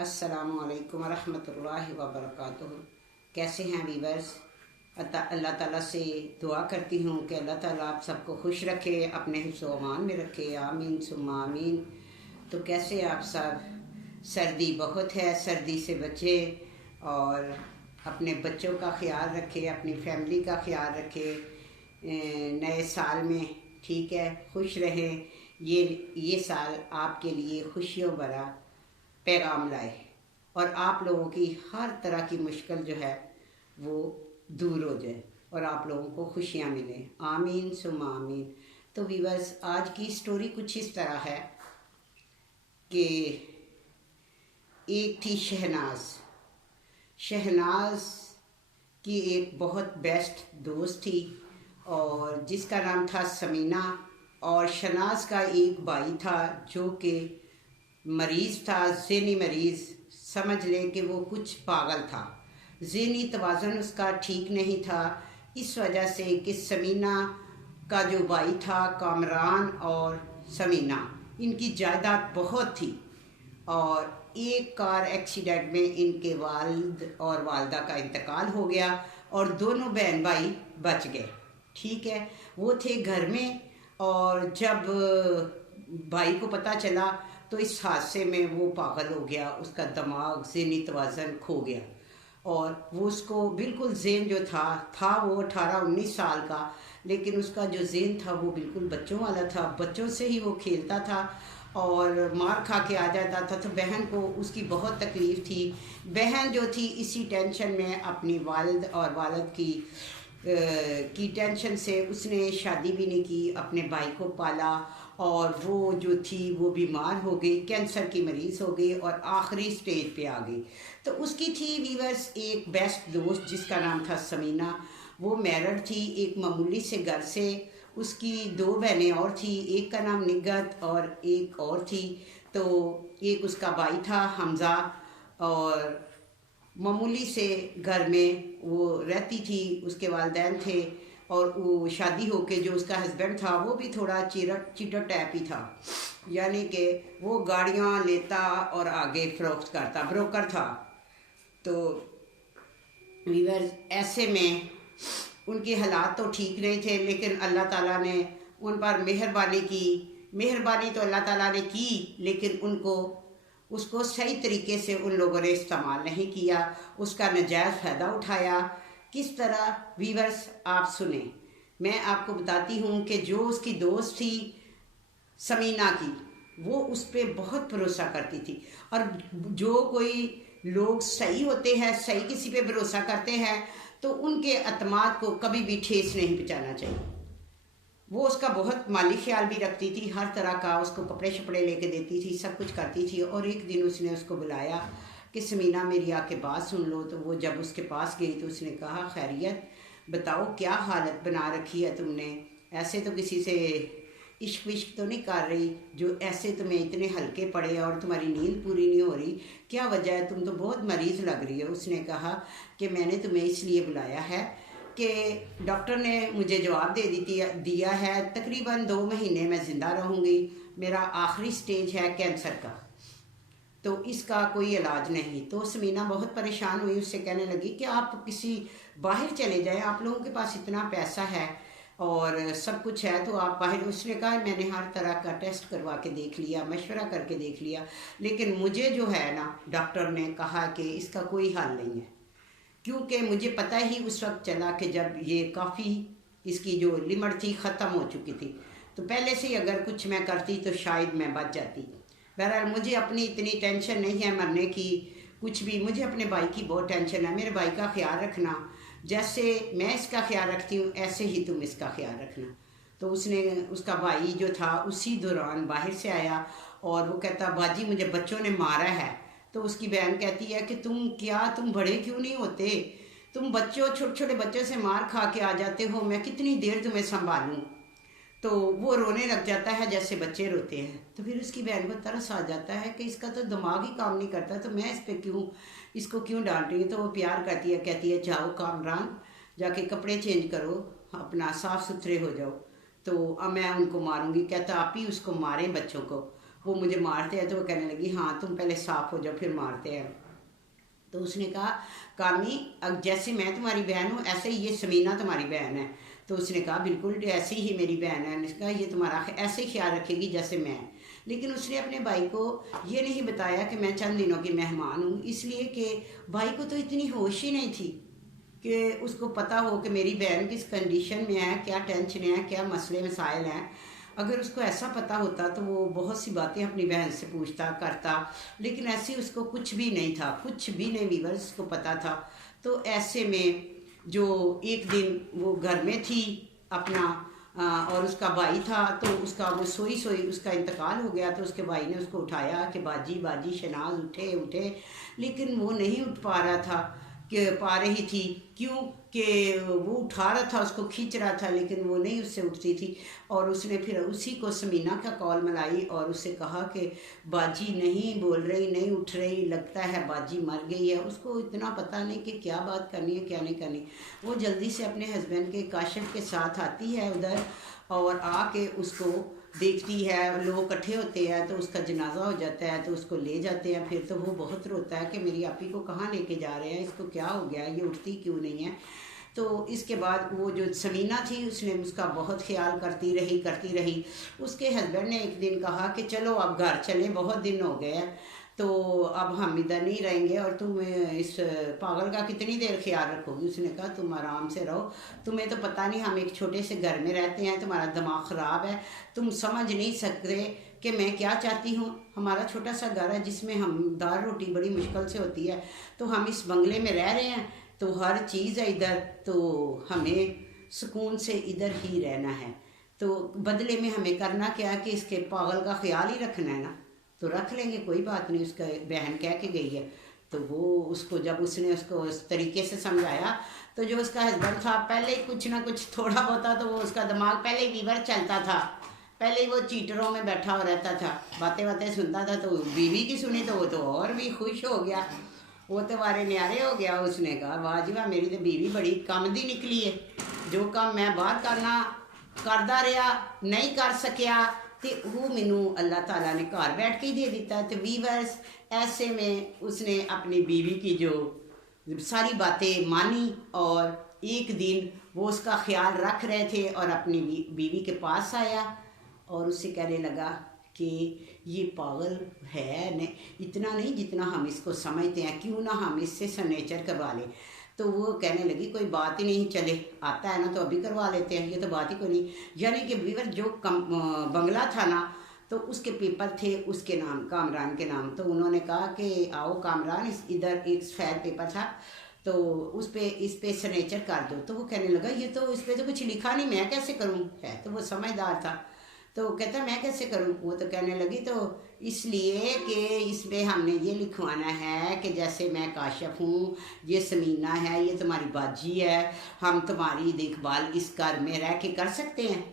अस्सलामुअलैकुम रहमतुल्लाहि व बरकातुहू। कैसे हैं वीवर्स? अल्लाह ताला से दुआ करती हूँ कि अल्लाह ताला आप सबको खुश रखे, अपने हिफ्ज़ व अमान में रखे। आमीन सुम्मा आमीन। तो कैसे आप सब? सर्दी बहुत है, सर्दी से बचें और अपने बच्चों का ख्याल रखें, अपनी फैमिली का ख्याल रखें। नए साल में ठीक है, खुश रहें। ये साल आपके लिए खुशियों भरा पैगाम लाए और आप लोगों की हर तरह की मुश्किल जो है वो दूर हो जाए और आप लोगों को खुशियाँ मिलें। आमीन सुम्मा आमीन। तो वीवर्स, आज की स्टोरी कुछ इस तरह है कि एक थी शहनाज की एक बहुत बेस्ट दोस्त थी और जिसका नाम था समीना। और शहनाज का एक भाई था जो कि मरीज़ था, ज़हनी मरीज़। समझ लें कि वो कुछ पागल था, ज़हनी तवाज़ुन उसका ठीक नहीं था। इस वजह से कि समीना का जो भाई था, कामरान और समीना, इनकी जायदाद बहुत थी और एक कार एक्सीडेंट में इनके वालिद और वालदा का इंतकाल हो गया और दोनों बहन भाई बच गए। ठीक है, वो थे घर में और जब भाई को पता चला तो इस हादसे में वो पागल हो गया, उसका दिमाग ज़हनी तवाज़ुन खो गया और वो उसको बिल्कुल ज़हन जो था वो 18-19 साल का, लेकिन उसका जो ज़हन था वो बिल्कुल बच्चों वाला था। बच्चों से ही वो खेलता था और मार खा के आ जाता था। तो बहन को उसकी बहुत तकलीफ़ थी। बहन जो थी इसी टेंशन में अपनी वालिद और वालिद की टेंशन से उसने शादी भी नहीं की, अपने भाई को पाला और वो जो थी वो बीमार हो गई, कैंसर की मरीज़ हो गई और आखिरी स्टेज पे आ गई। तो उसकी थी वीवर्स एक बेस्ट दोस्त जिसका नाम था समीना। वो मैरिड थी एक मामूली से घर से। उसकी 2 बहनें और थी, एक का नाम निगत और एक और थी। तो एक उसका भाई था हमज़ा और मामूली से घर में वो रहती थी। उसके वालिदैन थे और वो शादी होके जो उसका हस्बैंड था वो भी थोड़ा चीटर टाइप ही था, यानी कि वो गाड़ियाँ लेता और आगे फरोख्त करता, ब्रोकर था। तो वीवर ऐसे में उनके हालात तो ठीक नहीं थे, लेकिन अल्लाह ताला ने उन पर मेहरबानी की। मेहरबानी तो अल्लाह ताला ने की, लेकिन उसको सही तरीके से उन लोगों ने इस्तेमाल नहीं किया, उसका नाजायज़ फ़ायदा उठाया। किस तरह वीवर्स आप सुने। मैं आपको बताती हूँ कि जो उसकी दोस्त थी समीना की, वो उस पर बहुत भरोसा करती थी और जो कोई लोग सही होते हैं, सही किसी पे भरोसा करते हैं तो उनके अतमाद को कभी भी ठेस नहीं पहुँचाना चाहिए। वो उसका बहुत माली ख्याल भी रखती थी, हर तरह का उसको कपड़े शपड़े लेके देती थी, सब कुछ करती थी। और एक दिन उसने उसको बुलाया कि समीना मेरी आके बात सुन लो। तो वो जब उसके पास गई तो उसने कहा खैरियत बताओ, क्या हालत बना रखी है तुमने? ऐसे तो किसी से इश्क विश्क तो नहीं कर रही जो ऐसे तुम्हें इतने हल्के पड़े और तुम्हारी नींद पूरी नहीं हो रही, क्या वजह है? तुम तो बहुत मरीज़ लग रही है। उसने कहा कि मैंने तुम्हें इसलिए बुलाया है कि डॉक्टर ने मुझे जवाब दिया है तकरीबन 2 महीने मैं ज़िंदा रहूँगी। मेरा आखिरी स्टेज है कैंसर का, तो इसका कोई इलाज नहीं। तो समीना बहुत परेशान हुई, उससे कहने लगी कि आप किसी बाहर चले जाएं, आप लोगों के पास इतना पैसा है और सब कुछ है तो आप बाहर। उसने कहा मैंने हर तरह का टेस्ट करवा के देख लिया, मशवरा करके देख लिया, लेकिन मुझे जो है ना, डॉक्टर ने कहा कि इसका कोई हल नहीं है। क्योंकि मुझे पता ही उस वक्त चला कि जब ये काफ़ी इसकी जो लिमिट थी ख़त्म हो चुकी थी, तो पहले से ही अगर कुछ मैं करती तो शायद मैं बच जाती। बहरहाल मुझे अपनी इतनी टेंशन नहीं है मरने की, कुछ भी। मुझे अपने भाई की बहुत टेंशन है। मेरे भाई का ख्याल रखना, जैसे मैं इसका ख्याल रखती हूँ ऐसे ही तुम इसका ख्याल रखना। तो उसका भाई जो था उसी दौरान बाहर से आया और वो कहता बाजी मुझे बच्चों ने मारा है। तो उसकी बहन कहती है कि तुम बड़े क्यों नहीं होते? तुम बच्चों, छोटे छोटे बच्चों से मार खा के आ जाते हो, मैं कितनी देर तुम्हें संभालूं? तो वो रोने लग जाता है जैसे बच्चे रोते हैं। तो फिर उसकी बहन को तरस आ जाता है कि इसका तो दिमाग ही काम नहीं करता, तो मैं इसको क्यों डांट रही हूँ? तो वो प्यार करती है, कहती है जाओ कामरान, जाके कपड़े चेंज करो, अपना साफ़ सुथरे हो जाओ, तो अब मैं उनको मारूंगी। कहता आप ही उसको मारें बच्चों को। वो मुझे मारते हैं। तो वो कहने लगी हाँ तुम पहले साफ हो जाओ फिर मारते हैं। तो उसने कहा कामी अब जैसे मैं तुम्हारी बहन हूँ ऐसे ही ये समीना तुम्हारी बहन है। तो उसने कहा बिल्कुल ऐसी ही मेरी बहन है। उसने कहा ये तुम्हारा ऐसे ही ख्याल रखेगी जैसे मैं। लेकिन उसने अपने भाई को ये नहीं बताया कि मैं चंद दिनों की मेहमान हूँ, इसलिए कि भाई को तो इतनी होश ही नहीं थी कि उसको पता हो कि मेरी बहन किस कंडीशन में है, क्या टेंशन है, क्या मसले मसाइल हैं। अगर उसको ऐसा पता होता तो वो बहुत सी बातें अपनी बहन से पूछता करता, लेकिन ऐसी उसको कुछ भी नहीं था, कुछ भी नहीं वीवर्स उसको पता था। तो ऐसे में जो एक दिन वो घर में थी अपना और उसका भाई था, तो उसका वो सोई सोई उसका इंतकाल हो गया। तो उसके भाई ने उसको उठाया कि बाजी बाजी शनाज उठे उठे, लेकिन वो नहीं उठ पा रहा था कि पा रही थी। क्यों कि वो उठा रहा था, उसको खींच रहा था, लेकिन वो नहीं उससे उठती थी। और उसने फिर उसी को समीना का कॉल मिलाई और उससे कहा कि बाजी नहीं बोल रही, नहीं उठ रही, लगता है बाजी मर गई है। उसको इतना पता नहीं कि क्या बात करनी है क्या नहीं करनी। वो जल्दी से अपने हस्बैंड के काशिफ के साथ आती है उधर और आके उसको देखती है। लोग इकट्ठे होते हैं तो उसका जनाजा हो जाता है, तो उसको ले जाते हैं। फिर तो वो बहुत रोता है कि मेरी आपी को कहाँ लेके जा रहे हैं, इसको क्या हो गया, ये उठती क्यों नहीं है। तो इसके बाद वो जो समीना थी उसने उसका बहुत ख्याल करती रही। उसके हस्बैंड ने एक दिन कहा कि चलो अब घर चले, बहुत दिन हो गए हैं, तो अब हम इधर नहीं रहेंगे और तुम इस पागल का कितनी देर ख्याल रखोगी। उसने कहा तुम आराम से रहो, तुम्हें तो पता नहीं हम एक छोटे से घर में रहते हैं, तुम्हारा दिमाग ख़राब है, तुम समझ नहीं सकते कि मैं क्या चाहती हूँ। हमारा छोटा सा घर है जिसमें हम दाल रोटी बड़ी मुश्किल से होती है, तो हम इस बंगले में रह रहे हैं, तो हर चीज़ है इधर, तो हमें सुकून से इधर ही रहना है। तो बदले में हमें करना क्या कि इसके पागल का ख्याल ही रखना है ना, तो रख लेंगे, कोई बात नहीं। उसका बहन कह के गई है। तो वो उसको जब उसने उसको उस तरीके से समझाया, तो जो उसका हस्बैंड था पहले ही कुछ ना कुछ थोड़ा बहुत तो वो उसका दिमाग पहले ही वीवर चलता था, पहले ही वो चीटरों में बैठा हो रहता था, बातें बातें सुनता था। तो बीवी की सुनी तो वो तो और भी खुश हो गया, वो तो वारे न्यारे हो गया। उसने कहा वाह जी वाह, मेरी तो बीवी बड़ी कम दी निकली है, जो काम मैं बाहर करना करदा रहा नहीं कर सकिया तो वो मैनू अल्लाह ताला ने घर बैठ के ही दे दिता। तो वीवर्स ऐसे में उसने अपनी बीवी की जो सारी बातें मानी और एक दिन वो उसका ख्याल रख रहे थे और अपनी बीवी के पास आया और उससे कहने लगा कि ये पागल है ने इतना नहीं जितना हम इसको समझते हैं, क्यों ना हम इससे सिग्नेचर करवा लें। तो वो कहने लगी कोई बात ही नहीं, चले आता है ना तो अभी करवा लेते हैं, ये तो बात ही कोई नहीं। यानी कि वीवर जो बंगला था ना, तो उसके पेपर थे उसके नाम, कामरान के नाम। तो उन्होंने कहा कि आओ कामरान, इस इधर एक सफ़ेद पेपर था तो इस पे सिग्नेचर कर दो। तो वो कहने लगा ये तो इस पर तो कुछ लिखा नहीं, मैं कैसे करूँ, है तो वो समझदार था। तो कहता मैं कैसे करूँ। वो तो कहने लगी तो इसलिए कि इसमें हमने ये लिखवाना है कि जैसे मैं काशिफ हूँ, ये समीना है, ये तुम्हारी बाजी है, हम तुम्हारी देखभाल इस घर में रह के कर सकते हैं।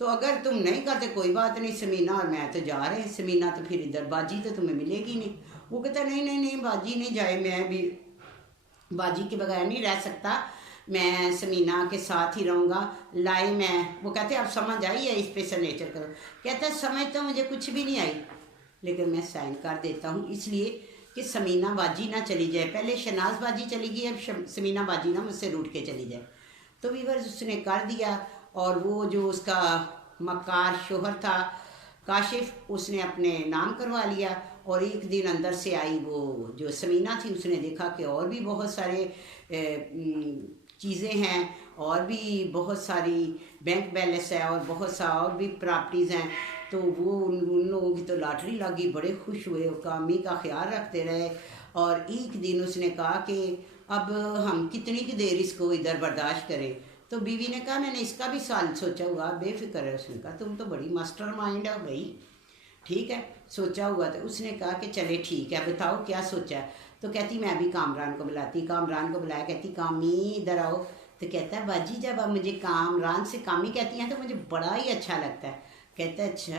तो अगर तुम नहीं करते कोई बात नहीं, समीना और मैं तो जा रहे हैं, समीना तो फिर इधर, बाजी तो तुम्हें मिलेगी नहीं। वो कहता नहीं नहीं नहीं बाजी नहीं जाए, मैं भी बाजी के बगैर नहीं रह सकता, मैं समीना के साथ ही रहूँगा, लाई मैं। वो कहते अब समझ आई है, इस पे सिग्नेचर करो। कहता है समझ तो मुझे कुछ भी नहीं आई, लेकिन मैं साइन कर देता हूँ, इसलिए कि समीना बाजी ना चली जाए। पहले शनाज बाजी चली गई, अब समीना बाजी ना मुझसे रूठ के चली जाए। तो वीवर्स उसने कर दिया और वो जो उसका मक्कार शोहर था काशिफ, उसने अपने नाम करवा लिया। और एक दिन अंदर से आई वो जो समीना थी, उसने देखा कि और भी बहुत सारे चीज़ें हैं और भी बहुत सारी बैंक बैलेंस है और बहुत सा और भी प्रॉपर्टीज़ हैं। तो वो उन लोगों की तो लॉटरी लगी, बड़े खुश हुए, कामी का ख्याल रखते रहे। और एक दिन उसने कहा कि अब हम कितनी की देर इसको इधर बर्दाश्त करें। तो बीवी ने कहा मैंने इसका भी साल सोचा हुआ, बेफिक्र है। उसने कहा तुम तो बड़ी मास्टर माइंड है भाई, ठीक है सोचा हुआ। तो उसने कहा कि चले ठीक है, बताओ क्या सोचा है। तो कहती मैं अभी कामरान को बुलाती, कामरान को बुलाया, कहती कामी इधर आओ। तो कहता है बाजी जब आप मुझे कामरान से कामी कहती हैं तो मुझे बड़ा ही अच्छा लगता है। कहता है अच्छा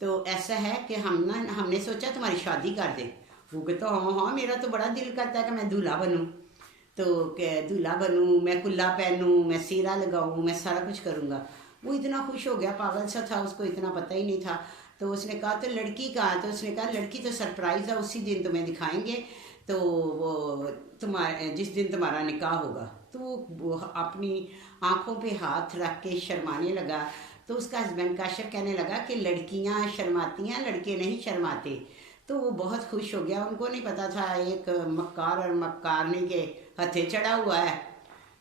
तो ऐसा है कि हमने सोचा तुम्हारी शादी कर दे। वो कहता हाँ हाँ मेरा तो बड़ा दिल करता है कि मैं दूल्हा बनूँ, तो दूल्हा बनूँ, मैं कुल्ला पहनूँ, मैं सीरा लगाऊँ, मैं सारा कुछ करूँगा। वो इतना खुश हो गया, पागल सा था, उसको इतना पता ही नहीं था। तो उसने कहा तो लड़की कहाँ? तो उसने कहा लड़की तो सरप्राइज़ है, उसी दिन तुम्हें दिखाएंगे, तो वो तुम्हारे जिस दिन तुम्हारा निकाह होगा। तो वो अपनी आंखों पे हाथ रख के शर्माने लगा। तो उसका हस्बैंड काशिफ कहने लगा कि लड़कियां शर्माती हैं, लड़के नहीं शर्माते। तो वो बहुत खुश हो गया। उनको नहीं पता था एक मक्कार और मक्कारनी के हथे चढ़ा हुआ है।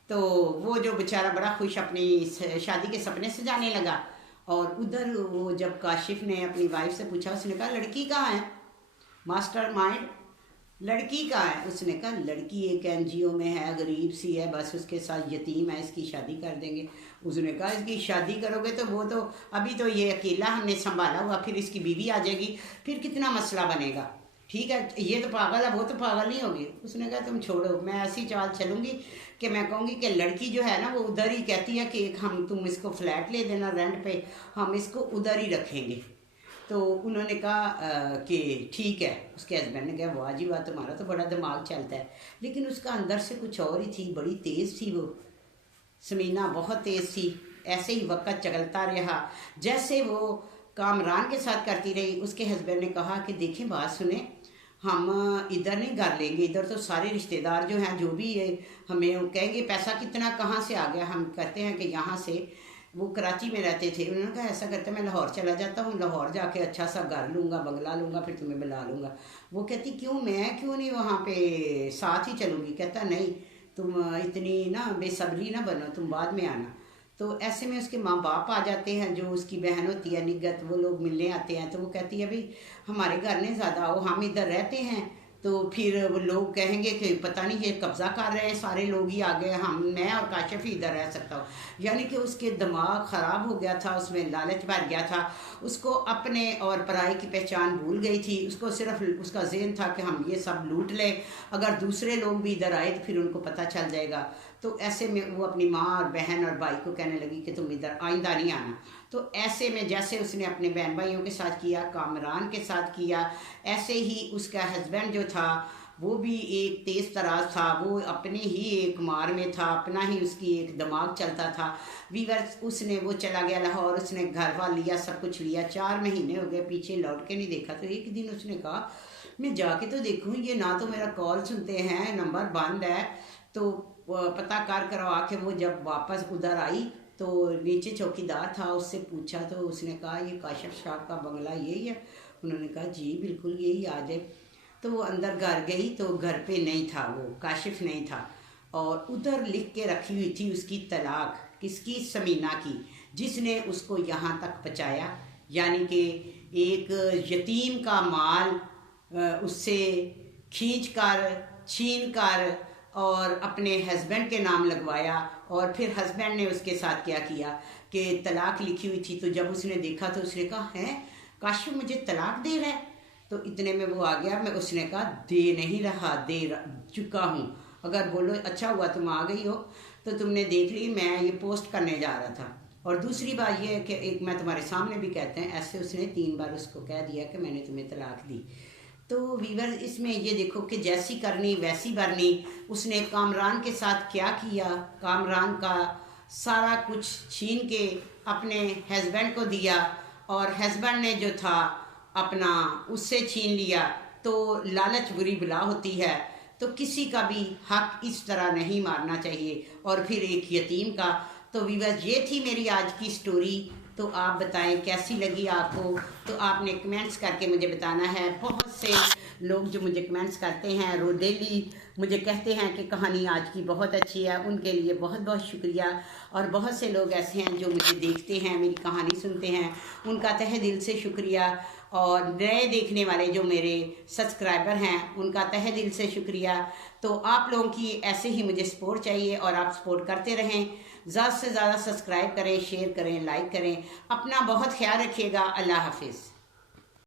तो वो जो बेचारा बड़ा खुश अपनी शादी के सपने सजाने लगा। और उधर वो जब काशिफ ने अपनी वाइफ से पूछा, उसने कहा लड़की कहाँ है? मास्टर माइंड, लड़की कहाँ है? उसने कहा लड़की एक एनजीओ में है, गरीब सी है, बस उसके साथ यतीम है, इसकी शादी कर देंगे। उसने कहा इसकी शादी करोगे तो वो तो अभी तो ये अकेला हमने संभाला हुआ, फिर इसकी बीवी आ जाएगी, फिर कितना मसला बनेगा। ठीक है, ये तो पागल है, वो तो पागल नहीं होगी। उसने कहा तुम छोड़ो, मैं ऐसी चाल चलूँगी कि मैं कहूँगी कि लड़की जो है ना वो उधर ही कहती है कि हम तुम इसको फ्लैट ले देना रेंट पे, हम इसको उधर ही रखेंगे। तो उन्होंने कहा कि ठीक है। उसके हस्बैंड ने कहा वाह जी वाह, तुम्हारा तो बड़ा दिमाग चलता है। लेकिन उसका अंदर से कुछ और ही थी, बड़ी तेज़ थी वो समीना, बहुत तेज़ थी। ऐसे ही वक्त चलता रहा, जैसे वो कामरान के साथ करती रही। उसके हस्बैंड ने कहा कि देखें बात सुने, हम इधर नहीं घर लेंगे, इधर तो सारे रिश्तेदार जो हैं जो भी है हमें कहेंगे पैसा कितना कहाँ से आ गया। हम कहते हैं कि यहाँ से, वो कराची में रहते थे, उन्होंने कहा ऐसा करते मैं लाहौर चला जाता हूँ, लाहौर जाके अच्छा सा घर लूँगा, बंगला लूँगा, फिर तुम्हें बुला लूँगा। वो कहती क्यों, मैं क्यों नहीं वहाँ पे साथ ही चलूँगी? कहता नहीं, तुम इतनी ना बेसब्री ना बनो, तुम बाद में आना। तो ऐसे में उसके माँ बाप आ जाते हैं, जो उसकी बहन होती है निगत, वो लोग मिलने आते हैं। तो वो कहती है भाई हमारे घर नहीं ज़्यादा आओ, हम इधर रहते हैं। तो फिर वो लोग कहेंगे कि पता नहीं ये कब्ज़ा कर रहे हैं, सारे लोग ही आ गए, हम मैं और काशिफ ही इधर रह सकता हूँ। यानी कि उसके दिमाग ख़राब हो गया था, उसमें लालच भर गया था, उसको अपने और पराई की पहचान भूल गई थी। उसको सिर्फ उसका ज़हन था कि हम ये सब लूट लें, अगर दूसरे लोग भी इधर आए तो फिर उनको पता चल जाएगा। तो ऐसे में वो अपनी माँ और बहन और भाई को कहने लगी कि तुम इधर आइंदा नहीं आना। तो ऐसे में जैसे उसने अपने बहन भाइयों के साथ किया, कामरान के साथ किया, ऐसे ही उसका हस्बैंड जो था वो भी एक तेज़ तराज था, वो अपने ही एक मार में था, अपना ही उसकी एक दिमाग चलता था। वीवर्स, उसने वो चला गया लाहौर, उसने घर वाल लिया, सब कुछ लिया, 4 महीने हो गए, पीछे लौट के नहीं देखा। तो एक दिन उसने कहा मैं जाके तो देखूँ, ये ना तो मेरा कॉल सुनते हैं, नंबर बंद है। तो पता कर करवा के वो जब वापस उधर आई तो नीचे चौकीदार था, उससे पूछा तो उसने कहा ये काशिफ साहब का बंगला यही है? उन्होंने कहा जी बिल्कुल यही, आ जाए। तो वो अंदर घर गई तो घर पे नहीं था, वो काशिफ नहीं था। और उधर लिख के रखी हुई थी उसकी तलाक, किसकी? समीना की, जिसने उसको यहाँ तक पहुँचाया। यानी कि एक यतीम का माल उससे खींच कर, छीन कर और अपने हस्बैंड के नाम लगवाया। और फिर हस्बैंड ने उसके साथ क्या किया कि तलाक लिखी हुई थी। तो जब उसने देखा तो उसने कहा है काशिफ मुझे तलाक दे रहा है। तो इतने में वो आ गया। मैं उसने कहा दे नहीं रहा, दे चुका हूँ, अगर बोलो अच्छा हुआ तुम आ गई हो, तो तुमने देख ली, मैं ये पोस्ट करने जा रहा था। और दूसरी बात ये है कि एक मैं तुम्हारे सामने भी कहते हैं, ऐसे उसने 3 बार उसको कह दिया कि मैंने तुम्हें तलाक दी। तो वीवर इसमें ये देखो कि जैसी करनी वैसी भरनी। उसने कामरान के साथ क्या किया, कामरान का सारा कुछ छीन के अपने हस्बैंड को दिया, और हस्बैंड ने जो था अपना उससे छीन लिया। तो लालच बुरी बला होती है, तो किसी का भी हक इस तरह नहीं मारना चाहिए, और फिर एक यतीम का। तो वीवर ये थी मेरी आज की स्टोरी। तो आप बताएं कैसी लगी आपको। तो आपने कमेंट्स करके मुझे बताना है। बहुत से लोग जो मुझे कमेंट्स करते हैं, रोडेली मुझे कहते हैं कि कहानी आज की बहुत अच्छी है, उनके लिए बहुत बहुत शुक्रिया। और बहुत से लोग ऐसे हैं जो मुझे देखते हैं, मेरी कहानी सुनते हैं, उनका तहे दिल से शुक्रिया। और नए देखने वाले जो मेरे सब्सक्राइबर हैं, उनका तहे दिल से शुक्रिया। तो आप लोगों की ऐसे ही मुझे सपोर्ट चाहिए, और आप सपोर्ट करते रहें। ज़्यादा से ज़्यादा सब्सक्राइब करें, शेयर करें, लाइक करें। अपना बहुत ख्याल रखिएगा। अल्लाह हाफिज़।